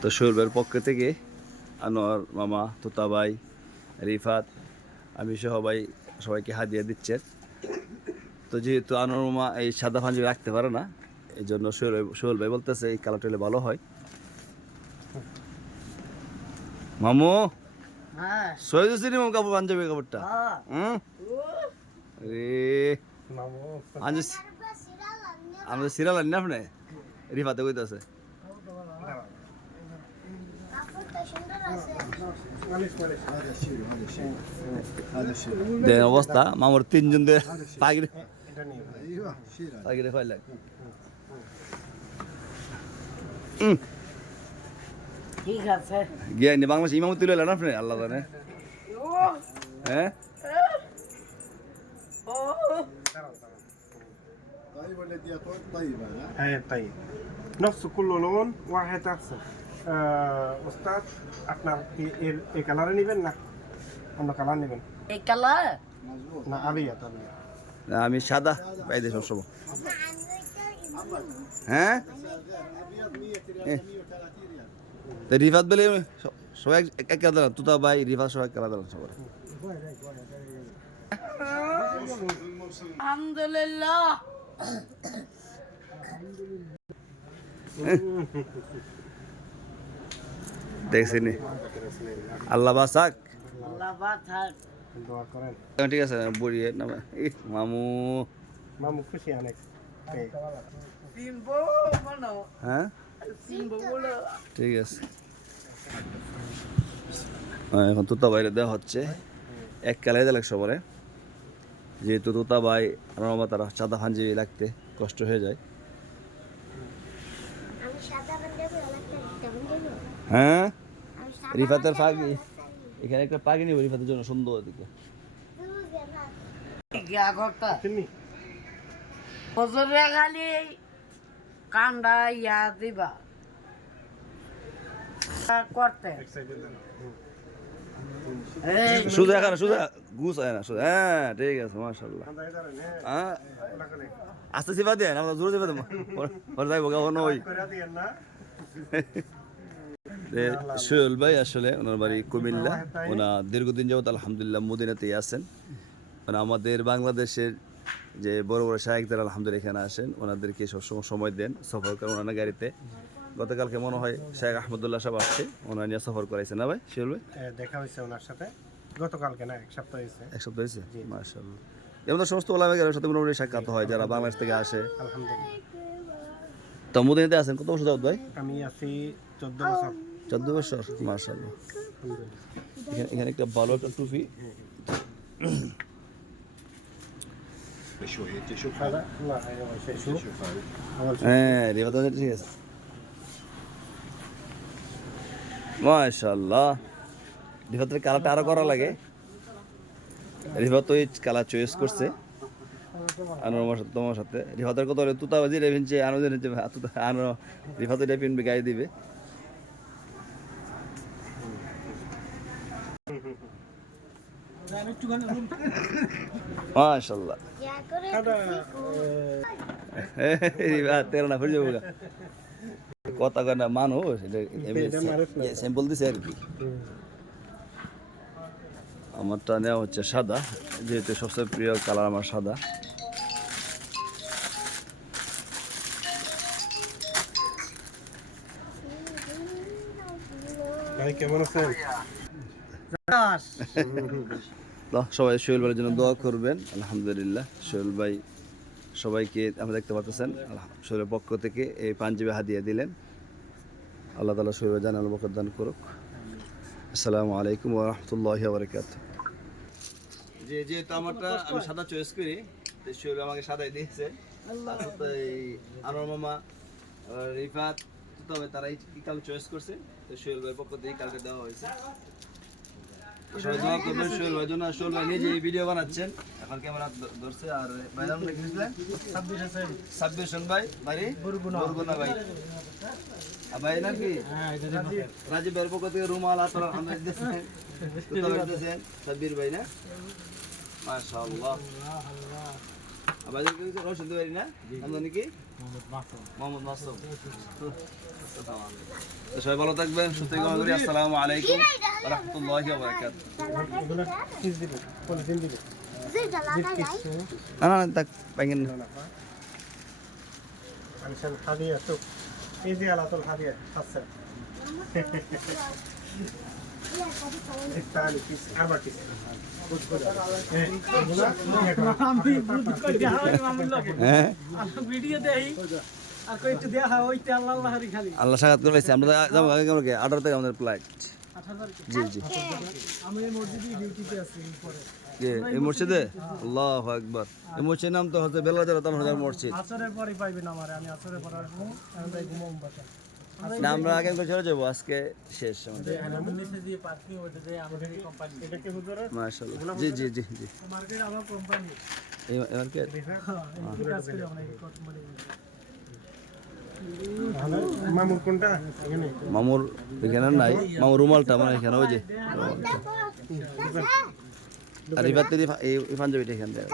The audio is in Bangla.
তো সোহেল ভাইয়ের পক্ষ থেকে আনোয়ার মামা, তোতা ভাই, রিফাত, আমি সহ ভাই সবাইকে হাদিয়া দিচ্ছেন। তো যেহেতু আনোয়ার মামা এই সাদা পাঞ্জাবি রাখতে পারে না, এই জন্য সোহেল ভাই বলতেছে এই কালারটা হলে ভালো হয়। মামু সৈয়দ হোসেন কাপড় পাঞ্জাবি কাপড়টা আমাদের সিরিয়াল আনি না আপনি রিফাতে কইতাছে দেন অবস্থা মামুর তিনজন দে পাগিরে পাগিরে খাইলাম ঠিক আছে গিয়ে নি বাংলাদেশ ইমাম তুলে এলেন আপনি আল্লাহ জানে হ্যাঁ طيب نفس كل لون واحد أحسن أستاذ আপনার কি এই কালারে নেবেন না অন্য কালার নেবেন এই কালার না আবিয়া আমি সাদা বাইরে সবসময় হ্যাঁ রিফাত বলে সবাই এক কালার তুতা ভাই রিফাত সবাই কালার সবাই আলহামদুলিল্লাহ দেখছিনি আল্লাহ বাসাক আল্লাহ বাঁচাক দোয়া করেন ঠিক আছে বড়িয়ে না মামু মামু খুশি অনেক সিম্বো বলো হ্যাঁ সিম্বো বলো ঠিক আছে এখন তোতা বাইরে দেওয়া হচ্ছে এক কালাই দেওয়া লাগছে পরে যেহেতু তোতা ভাই আমার তারা সাদা পাঞ্জাবি লাগতে কষ্ট হয়ে যায় হ্যাঁ রিফাতের পাগি এখানে একটা পাগি নিব রিফাতের জন্য সুন্দর দিকে গিয়া করতা হজরে খালি কান্ডা ইয়া দিবা করতে সুজা এখানে সুজা গুছ আয় না সুজা হ্যাঁ ঠিক আছে মাশাআল্লাহ হ্যাঁ আস্তে সিফা দেন আমরা জোরে সিফা দেব পরে যাইব কখন ওই সোহেল ভাই আসলে ওনার বাড়ি কুমিল্লা ওনার দীর্ঘদিন যাবত আলহামদুলিল্লাহ মদিনাতেই আছেন মানে আমাদের বাংলাদেশের যে বড় বড় শায়েখদের আলহামদুলিল্লাহ এখানে আসেন ওনাদেরকে সবসময় সময় দেন সফর করেন ওনার গাড়িতে গতকালকে মনে হয় শেখ আহমদুল্লাহ সাহেব আসছে ওনার নিয়ে সফর করাইছে না ভাই সোহেল ভাই দেখা হয়েছে ওনার সাথে গতকালকে না এক সপ্তাহ হয়েছে হয়েছে মাশাআল্লাহ এমন সমস্ত ওলামাদের সাথে মোটামুটি সাক্ষাৎ হয় যারা বাংলাদেশ থেকে আসে আলহামদুলিল্লাহ তো মদিনাতে আছেন কত বছর যাবত ভাই আমি আছি 14 বছর 14 বছর মাশাআল্লাহ এখানে একটা ভালো একটা টুপি হ্যাঁ রিফাত ঠিক আছে মাশাআল্লাহ রিফাতের কালারটা আরো করা লাগে রিফাত ওই কালার চয়েস করছে তোমার সাথে রিফাতের কত তুতা বাজি রেভিনছে আনোদের আনো রিফাত এটা পিনবে গায়ে দিবে মাশাআল্লাহ রিফাত তেরা না ফুরে যাবো কথা কয় না মানুষ স্যাম্পল দিছে আর কি আমারটা নেওয়া হচ্ছে সাদা যেহেতু সবচেয়ে প্রিয় কালার আমার সাদা ভাই কেমন আছেন সবাই সোহেল ভাইয়ের জন্য দোয়া করবেন আলহামদুলিল্লাহ সোহেল ভাই সবাইকে আমরা দেখতে পাচ্ছেন সোহেলের পক্ষ থেকে এই পাঞ্জাবি হাদিয়া দিলেন আল্লাহ তাআলা সোহেল ভাই জানাল বরকত দান করুক আসসালামু আলাইকুম ওয়া রাহমাতুল্লাহি ওয়া বারাকাতুহু যেহেতু আমারটা আমি সাদা চয়েস করি সোহেল আমাকে সাদাই দিয়েছে আনোয়ার মামা রিফাত তবে তারা এই কালার চয়েস করছে তো সোহেল ভাইয়ের পক্ষ থেকে কালকে দেওয়া হয়েছে সবাই দোয়া করবেন সোহেল ভাইয়ের জন্য সোহেল ভাই নিজে এই ভিডিও বানাচ্ছেন এখন ক্যামেরা ধরছে আর ভাই নাম লিখেছিলেন 26 ভাই বাড়ি বরগুনা ভাই ভাই নাকি রাজীব ভাইয়ের পক্ষ থেকে রুমাল আতর আমরা দিতেছেন সাব্বির ভাই না মাশাআল্লাহ ভাই রশিদ ভাই না আমরা নাকি মোহাম্মদ মাসুম তো সবাই ভালো থাকবেন, সুস্থ কামনা করি। আসসালামু আলাইকুম ওয়া রাহমাতুল্লাহি ওয়া বারাকাতুহু। এগুলো কিস দিবে পলিথিন দিবে না না তাক পাইবেন না। আলিশান হাদিয়া তো এই যে আলাতুল হাদিয়া আছে الثاني كيس 4 كيس আমি বুঝ করে দেয়া হয় মামুন লাগে হ্যাঁ ভিডিও দেই আর কই একটু দেয়া হয় ওইটা আল্লাহ আল্লাহরই খালি আল্লাহ সাক্ষাৎ করেছে। আমরা যাবো আগে কেমন 18 থেকে আমাদের ফ্লাইট। 8000 জি জি আমি এই মসজিদে ডিউটিতে আছি পরে কে এই মসজিদে? আল্লাহু আকবার। এই মসজিদের নাম তো হচ্ছে বেলাল তানহাজার মসজিদ। আসরের পরে পাইবেন আমারে, আমি আসরের পরে আসবো, আমি যাই ঘুমাবো বাসা। না আমরা আগে করে চলে যাবো, আজকে শেষ আমাদের। এটা কি হুজুরের মাশাআল্লাহ। জি জি জি জি মার্কেট আমার কোম্পানি, এই মার্কেট কাজ করি আমরা এই কোম্পানি। ভালো মামুর কোনটা এখানে মামুর এখানে নাই, মামুর রুমালটা আমার এখানে ওই যে আর রিফাতের এই পাঞ্জাবিটা এখানে দেয়।